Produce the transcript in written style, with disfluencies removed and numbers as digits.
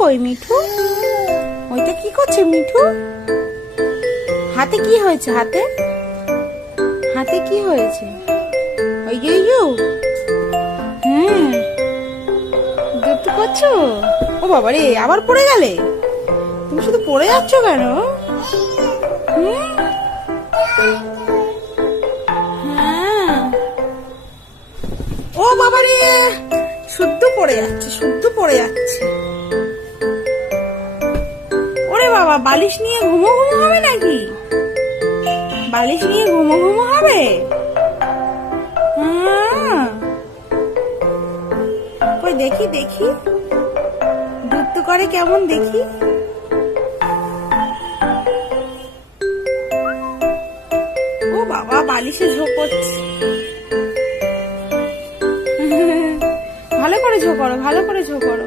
কই মিঠু? ওইটা কি করছে মিঠু? হাতে কি হয়েছে? হাতে হাতে কি হয়েছে? ওই হ্যাঁ, দুধ করছো? ও বাবা রে, আবার পড়ে গেলে? তুমি শুধু পড়ে যাচ্ছ কেন? হ্যাঁ, ও বাবা রে, শুদ্ধ পড়ে যাচ্ছে, শুদ্ধ পড়ে যাচ্ছে। ওরে বাবা, বালিশ নিয়ে ঘুমো ঘুমো হবে নাকি? বালিশ নিয়ে ঘুমো ঘুমো হবে? কই দেখি দেখি, দুধ করে কেমন দেখি। ও বাবা, বালিশে ঝোঁকচ্ছে। ভালো করে ঝোঁকরো, ভালো করে ঝোঁকরো।